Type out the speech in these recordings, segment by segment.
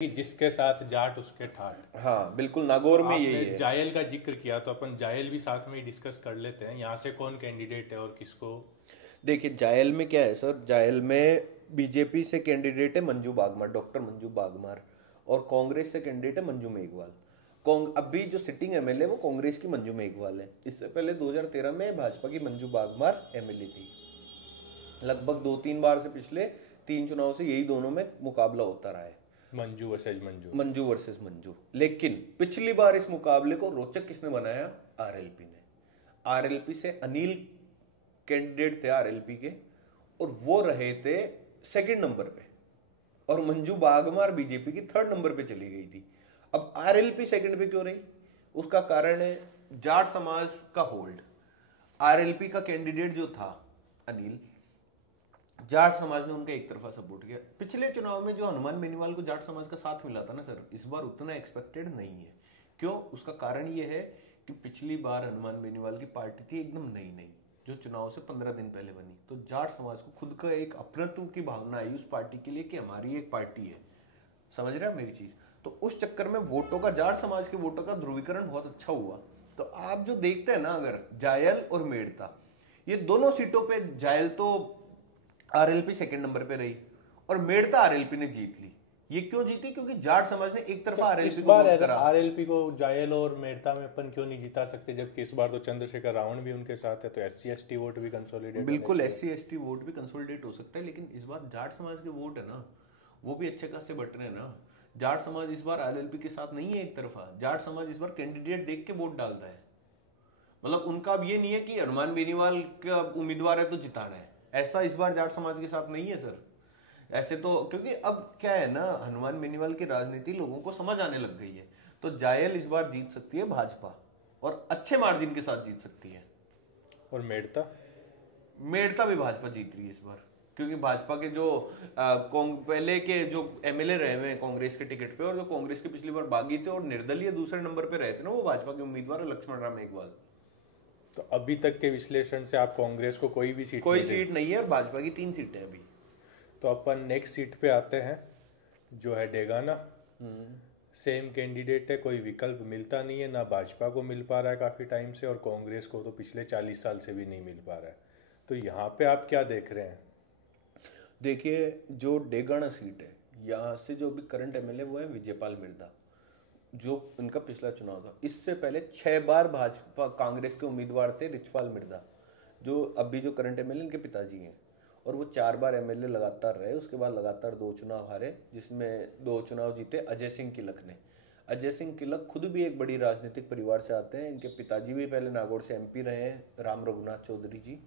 कि जिसके साथ जाट उसके ठाट। हाँ बिल्कुल, नागौर में यही आपने है। जायल का जिक्र किया तो अपन जायल भी साथ में ही डिस्कस कर लेते हैं, यहाँ से कौन कैंडिडेट है और किसको। देखिए जायल में क्या है सर, जायल में बीजेपी से कैंडिडेट है मंजू बागमार, डॉक्टर मंजू बागमार, और कांग्रेस से कैंडिडेट है मंजू मेघवाल। अभी जो सिटिंग एमएलए वो कांग्रेस की मंजू मेघवाल है। इससे पहले 2013 में भाजपा की मंजू बागमार एमएलए थी। लगभग 2-3 बार से पिछले 3 चुनाव से यही दोनों में मुकाबला होता रहा है, मंजू वर्सेज मंजू। मंजू वर्सेस मंजू। लेकिन पिछली बार इस मुकाबले को रोचक किसने बनाया? आरएलपी ने। आरएलपी से अनिल कैंडिडेट थे आरएलपी के, और वो रहे थे सेकंड नंबर पे, और मंजू बागमार बीजेपी की थर्ड नंबर पे चली गई थी। अब आरएलपी सेकंड पे क्यों रही? उसका कारण है जाट समाज का होल्ड। आरएलपी का कैंडिडेट जो था अनिल, जाट समाज ने उनका एक तरफा सपोर्ट किया। पिछले चुनाव में जो हनुमान बेनीवाल को जाट समाज का साथ मिला था ना सर, इस बार उतना एक्सपेक्टेड नहीं है। क्यों? उसका कारण ये है कि पिछली बार हनुमान बेनीवाल की पार्टी थी एकदम नई नई, जो चुनाव से 15 दिन पहले बनी, तो जाट समाज को खुद का एक अपनत्व की भावना आई उस पार्टी के लिए कि हमारी एक पार्टी है। समझ रहे हैं मेरी चीज? तो उस चक्कर में वोटों का, जाट समाज के वोटों का ध्रुवीकरण बहुत अच्छा हुआ। तो आप जो देखते हैं ना, अगर जायल और मेड़ता, ये दोनों सीटों पे जायल तो आरएलपी सेकंड नंबर पे रही और मेड़ता आरएलपी ने जीत ली। ये क्यों जीती? क्योंकि जाट समाज ने एक तरफा तो आरएलपी इस को बार वोट करा। आरएलपी को जायल और मेड़ता में अपन क्यों नहीं जिता सकते, जबकि इस बार तो चंद्रशेखर रावण भी उनके साथ है, तो SC ST वोट भी कंसोलिडेट बिल्कुल SC ST वोट भी कंसोलिडेट हो सकता है, लेकिन इस बार जाट समाज के वोट है ना, वो भी अच्छे खासे बट रहे हैं ना। जाट समाज इस बार आरएलपी के साथ नहीं है एक तरफा। जाट समाज इस बार कैंडिडेट देख के वोट डालता है। मतलब उनका अब ये नहीं है कि हनुमान बेनीवाल का उम्मीदवार है तो जिताना है, ऐसा इस बार जाट समाज के साथ नहीं है सर। ऐसे तो क्योंकि अब क्या है ना, हनुमान बेनीवाल की राजनीति लोगों को समझ आने लग गई है। तो जायल इस बार जीत सकती है भाजपा, और अच्छे मार्जिन के साथ जीत सकती है। और मेड़ता मेड़ता भी भाजपा जीत रही है इस बार, क्योंकि भाजपा के जो पहले के जो एमएलए रहे हुए हैं कांग्रेस के टिकट पे, और जो कांग्रेस के पिछली बार बागी थे और निर्दलीय दूसरे नंबर पे रहे थे ना, वो भाजपा के उम्मीदवार है लक्ष्मण राम मेघवाल। तो अभी तक के विश्लेषण से आप कांग्रेस को कोई भी सीट कोई नहीं सीट नहीं है, और भाजपा की 3 सीटें अभी। तो अपन नेक्स्ट सीट पे आते हैं, जो है डेगाना। सेम कैंडिडेट है, कोई विकल्प मिलता नहीं है, ना भाजपा को मिल पा रहा है काफ़ी टाइम से, और कांग्रेस को तो पिछले 40 साल से भी नहीं मिल पा रहा है। तो यहाँ पे आप क्या देख रहे हैं? देखिए जो डेगाना सीट है, यहाँ से जो भी करंट एमएलए वो है विजयपाल मिर्धा, जो इनका पिछला चुनाव था। इससे पहले 6 बार भाजपा कांग्रेस के उम्मीदवार थे रिचपाल मिर्धा, जो अभी जो करंट एमएलए इनके पिताजी हैं, और वो 4 बार एमएलए लगातार रहे। उसके बाद लगातार 2 चुनाव हारे, जिसमें 2 चुनाव जीते अजय सिंह किलक ने। अजय सिंह किलक खुद भी एक बड़ी राजनीतिक परिवार से आते हैं। इनके पिताजी भी पहले नागौर से MP रहे हैं, राम रघुनाथ चौधरी जी,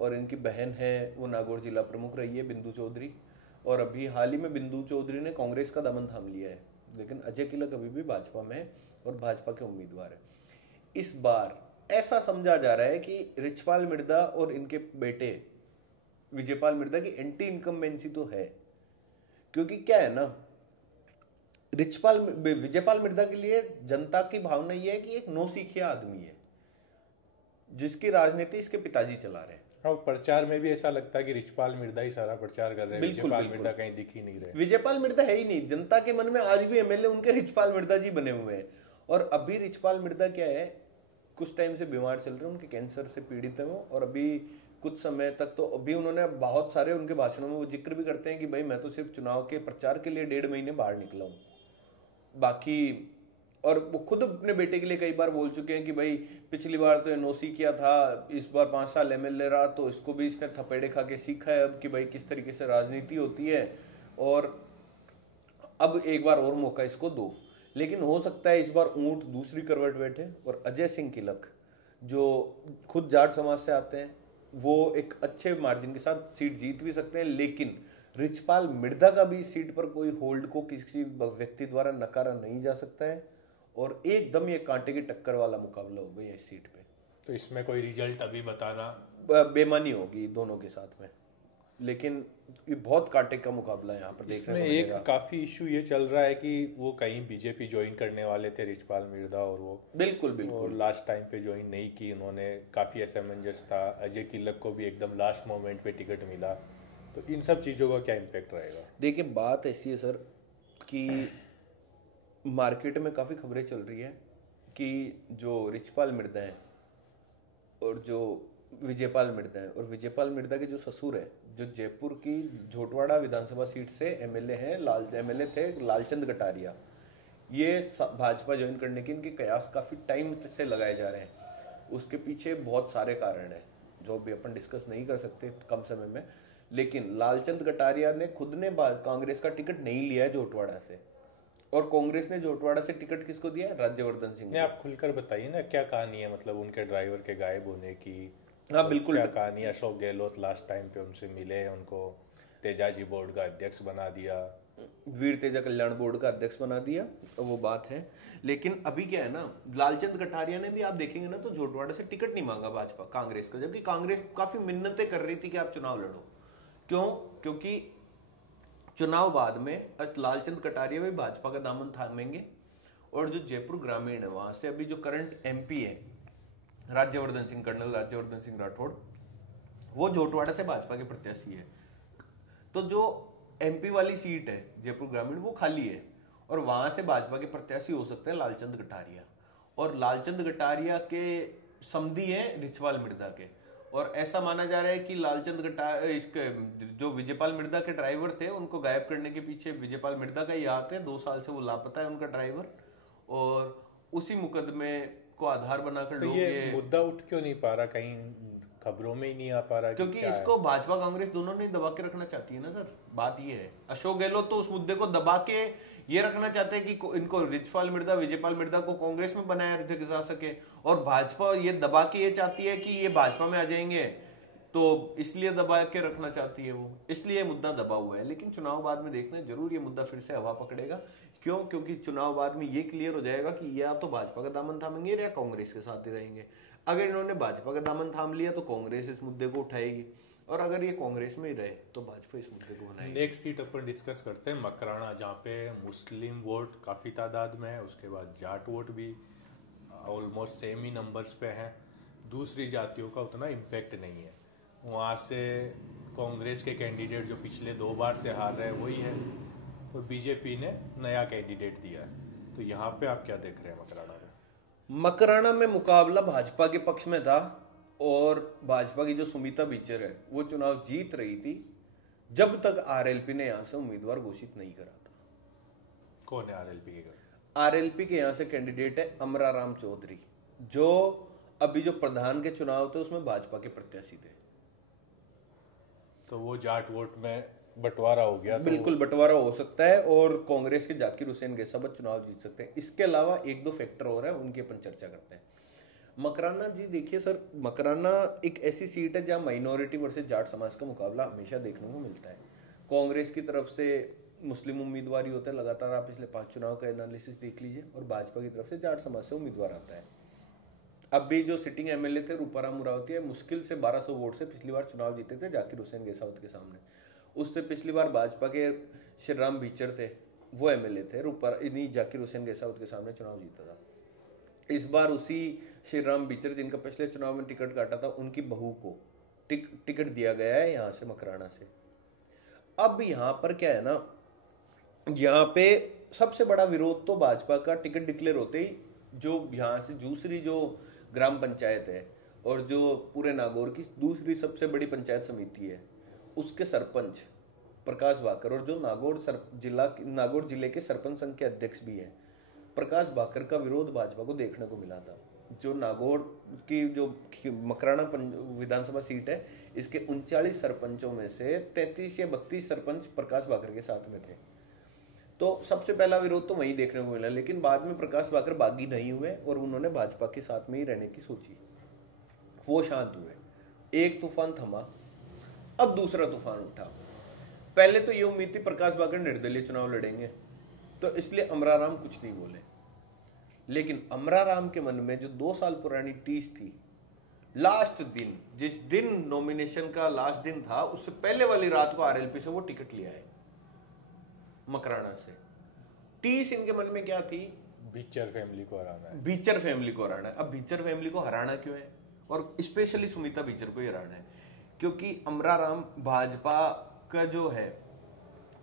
और इनकी बहन है वो नागौर जिला प्रमुख रही है, बिंदु चौधरी। और अभी हाल ही में बिंदु चौधरी ने कांग्रेस का दामन थाम लिया है, लेकिन अजय किलक अभी भी भाजपा में है और भाजपा के उम्मीदवार है। इस बार ऐसा समझा जा रहा है कि रिचपाल मिर्धा और इनके बेटे विजयपाल मिर्धा की एंटी इनकम्बेंसी तो है, क्योंकि क्या है ना, विजयपाल मिर्धा के लिए जनता की भावना यह है कि एक नौसिखिया आदमी है, जिसकी राजनीति इसके पिताजी चला रहे हैं। हाँ, प्रचार में भी ऐसा लगता है कि रिचपाल मिर्धा ही सारा प्रचार कर रहे हैं, बिल्कुल, विजयपाल बिल्कुल। मिर्धा कहीं दिख ही नहीं रहे। विजयपाल मिर्धा है ही नहीं, जनता के मन में आज भी एमएलए उनके रिचपाल मिर्धा जी बने हुए हैं। और अभी रिचपाल मिर्धा क्या है, कुछ टाइम से बीमार चल रहे हैं, उनके कैंसर से पीड़ित है वो, और अभी कुछ समय तक तो अभी उन्होंने बहुत सारे उनके भाषणों में वो जिक्र भी करते हैं कि भाई मैं तो सिर्फ चुनाव के प्रचार के लिए 1.5 महीने बाहर निकला हूँ, बाकी। और वो खुद अपने बेटे के लिए कई बार बोल चुके हैं कि भाई पिछली बार तो एनओसी किया था, इस बार 5 साल एमएलए रहा, तो इसको भी इसने थपेड़े खा के सीखा है अब कि भाई किस तरीके से राजनीति होती है, और अब एक बार और मौका इसको दो। लेकिन हो सकता है इस बार ऊंट दूसरी करवट बैठे, और अजय सिंह किलक जो खुद जाट समाज से आते हैं, वो एक अच्छे मार्जिन के साथ सीट जीत भी सकते हैं। लेकिन रिचपाल मिर्धा का भी सीट पर कोई होल्ड को किसी व्यक्ति द्वारा नकारा नहीं जा सकता है, और एकदम ये कांटे की टक्कर वाला मुकाबला होगा ये इस सीट पे। तो इसमें कोई रिजल्ट अभी बताना बेमानी होगी दोनों के साथ में, लेकिन ये बहुत कांटे का मुकाबला है यहाँ पर देखने इसमें को एक मिलेगा। काफी इशू ये चल रहा है कि वो कहीं बीजेपी ज्वाइन करने वाले थे रिचपाल मिर्धा, और वो बिल्कुल और बिल्कुल लास्ट टाइम पे ज्वाइन नहीं की उन्होंने, काफी असमंजस था। अजय किलक को भी एकदम लास्ट मोमेंट पे टिकट मिला, तो इन सब चीजों का क्या इम्पैक्ट रहेगा? देखिए बात ऐसी है सर कि मार्केट में काफ़ी खबरें चल रही है कि जो रिचपाल मिर्दा है और जो विजयपाल मिर्दा है, और विजयपाल मिर्दा के जो ससुर है, जो जयपुर की झोटवाड़ा विधानसभा सीट से एमएलए हैं, एमएलए थे लालचंद कटारिया, ये भाजपा ज्वाइन करने के इनके कयास काफ़ी टाइम से लगाए जा रहे हैं। उसके पीछे बहुत सारे कारण हैं जो भी अपन डिस्कस नहीं कर सकते कम समय में, लेकिन लालचंद कटारिया ने खुद ने कांग्रेस का टिकट नहीं लिया है झोटवाड़ा से, और कांग्रेस ने झोटवाड़ा से टिकट किसको दिया है? राज्यवर्धन सिंह। आप खुलकर बताइए ना क्या कहानी है, मतलब उनके ड्राइवर के गायब होने की। हाँ बिल्कुल, क्या कहानी? अशोक गहलोत लास्ट टाइम पे उनसे मिले, उनको तेजाजी बोर्ड का अध्यक्ष बना दिया, वीर तेजा कल्याण बोर्ड का अध्यक्ष बना दिया, तो वो बात है। लेकिन अभी क्या है ना, लालचंद कटारिया ने भी आप देखेंगे ना तो झोटवाड़ा से टिकट नहीं मांगा भाजपा कांग्रेस का, जबकि कांग्रेस काफी मिन्नतें कर रही थी कि आप चुनाव लड़ो। क्यों? क्योंकि चुनाव बाद में लालचंद कटारिया भी भाजपा का दामन थामेंगे, और जो जयपुर ग्रामीण है वहां से अभी जो करंट एमपी है राज्यवर्धन सिंह, कर्नल राज्यवर्धन सिंह राठौड़, वो झोटवाड़ा से भाजपा के प्रत्याशी है। तो जो एमपी वाली सीट है जयपुर ग्रामीण वो खाली है, और वहां से भाजपा के प्रत्याशी हो सकते हैं लालचंद कटारिया, और लालचंद कटारिया के समधी हैं रिचपाल मिर्दा के। और ऐसा माना जा रहा है कि लालचंद इसके जो विजयपाल मिर्दा के ड्राइवर थे उनको गायब करने के पीछे विजयपाल मिर्दा का ही हाथ है। 2 साल से वो लापता है उनका ड्राइवर, और उसी मुकदमे को आधार बनाकर तो लोग ये मुद्दा उठ क्यों नहीं पा रहा, कहीं खबरों में ही नहीं आ पा रहा? क्योंकि इसको भाजपा कांग्रेस दोनों ने दबा के रखना चाहती है ना सर, बात ये है। अशोक गहलोत तो उस मुद्दे को दबा के ये रखना चाहते हैं कि इनको रिचपाल मिर्दा, विजयपाल मिर्दा को कांग्रेस में बनाया जा सके, और भाजपा ये दबा के ये चाहती है कि ये भाजपा में आ जाएंगे, तो इसलिए दबा के रखना चाहती है वो, इसलिए मुद्दा दबा हुआ है। लेकिन चुनाव बाद में देखना जरूर ये मुद्दा फिर से हवा पकड़ेगा। क्यों? क्योंकि चुनाव बाद में ये क्लियर हो जाएगा कि या तो भाजपा का दामन थामेंगे या कांग्रेस के साथ ही रहेंगे। अगर इन्होंने भाजपा का दामन थाम लिया तो कांग्रेस इस मुद्दे को उठाएगी, और अगर ये कांग्रेस में ही रहे तो भाजपा इस मुद्दे को बनाएगी। नेक्स्ट सीट अपन डिस्कस करते हैं मकराना, जहाँ पे मुस्लिम वोट काफ़ी तादाद में है, उसके बाद जाट वोट भी ऑलमोस्ट सेम ही नंबर्स पे हैं, दूसरी जातियों का उतना इम्पैक्ट नहीं है। वहाँ से कांग्रेस के कैंडिडेट जो पिछले 2 बार से हार रहे हैं वही है, और बीजेपी ने नया कैंडिडेट दिया है। तो यहाँ पे आप क्या देख रहे हैं मकराना में? मकराना में मुकाबला भाजपा के पक्ष में था, और भाजपा की जो सुमिता बिचर है वो चुनाव जीत रही थी जब तक आरएलपी ने यहां से उम्मीदवार घोषित नहीं करा था। कौन है आरएलपी के? आरएलपी के यहां से कैंडिडेट है अमराराम चौधरी, जो अभी जो प्रधान के चुनाव थे उसमें भाजपा के प्रत्याशी थे। तो वो जाट वोट में बंटवारा हो गया? तो बिल्कुल बंटवारा हो सकता है, और कांग्रेस के जाकिर हुसैन गैसाबत चुनाव जीत सकते हैं। इसके अलावा 1-2 फैक्टर और है, उनकी अपन चर्चा करते हैं। मकराना जी देखिए सर, मकराना एक ऐसी सीट है जहां माइनॉरिटी वर्सेस जाट समाज का मुकाबला हमेशा देखने को मिलता है। कांग्रेस की तरफ से मुस्लिम उम्मीदवार ही होता है लगातार, आप पिछले 5 चुनाव का एनालिसिस देख लीजिए, और भाजपा की तरफ से जाट समाज से उम्मीदवार आता है। अब भी जो सिटिंग एमएलए थे रूपाराम उरावती, मुश्किल से 1200 वोट से पिछली बार चुनाव जीते थे जाकिर हुसैन गैसावत के सामने। उससे पिछली बार भाजपा के श्री राम बीचर थे, वो एमएलए थे, इन्हीं जाकिर हुसैन गैसावत के सामने चुनाव जीता था। इस बार उसी श्री राम बीचर जिनका पिछले चुनाव में टिकट काटा था, उनकी बहू को टिकट दिया गया है यहाँ से मकराना से। अब यहाँ पर क्या है ना, यहाँ पे सबसे बड़ा विरोध तो भाजपा का टिकट डिक्लेयर होते ही जो यहाँ से दूसरी जो ग्राम पंचायत है और जो पूरे नागौर की दूसरी सबसे बड़ी पंचायत समिति है, उसके सरपंच प्रकाश भाकर, और जो नागौर जिले के सरपंच संघ के अध्यक्ष भी है प्रकाश भाकर, का विरोध भाजपा को देखने को मिला था। जो नागौर की जो मकराना विधानसभा सीट है, इसके 39 सरपंचों में से 33 या 32 सरपंच प्रकाश भाकर के साथ में थे। तो सबसे पहला विरोध तो वहीं देखने को मिला, लेकिन बाद में प्रकाश भाकर बागी नहीं हुए और उन्होंने भाजपा के साथ में ही रहने की सोची। वो शांत हुए, एक तूफान थमा, अब दूसरा तूफान उठा। पहले तो ये उम्मीद थी प्रकाश भाकर निर्दलीय चुनाव लड़ेंगे, तो इसलिए अमराराम कुछ नहीं बोले। लेकिन अमराराम के मन में जो 2 साल पुरानी टीस थी, लास्ट दिन, जिस दिन नॉमिनेशन का लास्ट दिन था, उससे पहले वाली रात को आरएलपी से वो टिकट लिया है मकराना से। टीस इनके मन में क्या थी? बीचर फैमिली को हराना है। बीचर फैमिली को हराना है। अब बीचर फैमिली को हराना क्यों है, और स्पेशली सुमिता बीचर को ही हराना है? क्योंकि अमराराम भाजपा का जो है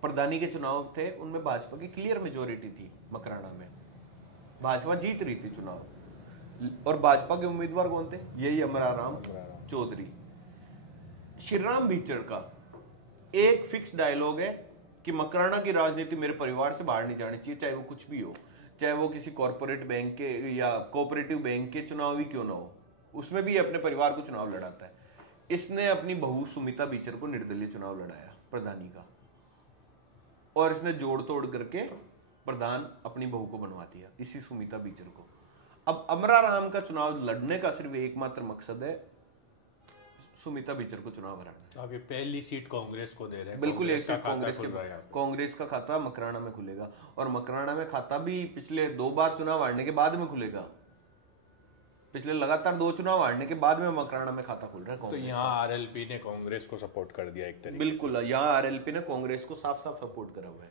प्रधानी के चुनाव थे, उनमें भाजपा की क्लियर मेजोरिटी थी। मकराना में भाजपा जीत रही थी चुनाव, और भाजपा के उम्मीदवार कौन थे? यही अमराराम चौधरी। श्रीराम बीचर का एक फिक्स डायलॉग है कि मकराना की राजनीति मेरे परिवार से बाहर नहीं जानी चाहिए, चाहे वो कुछ भी हो, चाहे वो किसी कॉर्पोरेट बैंक के या कोऑपरेटिव बैंक के चुनाव ही क्यों ना हो, उसमें भी अपने परिवार को चुनाव लड़ाता है। इसने अपनी बहू सुमिता बीचर को निर्दलीय चुनाव लड़ाया प्रधानी का, और इसने जोड़ तोड़ करके प्रधान अपनी बहू को बनवा दिया, इसी सुमिता बीचर को। अब अमराराम का चुनाव लड़ने का सिर्फ एकमात्र मकसद है सुमिता बीचर को चुनाव हराना। अब ये पहली सीट कांग्रेस को दे रहे हैं, बिल्कुल एक सीट कांग्रेस का खाता मकराना में खुलेगा, और मकराना में खाता भी पिछले 2 बार चुनाव हारने के बाद में खुलेगा। पिछले लगातार 2 चुनाव हारने के बाद में मकराना में खाता खुल रहा है। तो यहाँ आरएलपी ने कांग्रेस को सपोर्ट कर दिया एक तरीके से। बिल्कुल, यहाँ आरएलपी ने कांग्रेस को साफ साफ सपोर्ट करा हुआ है।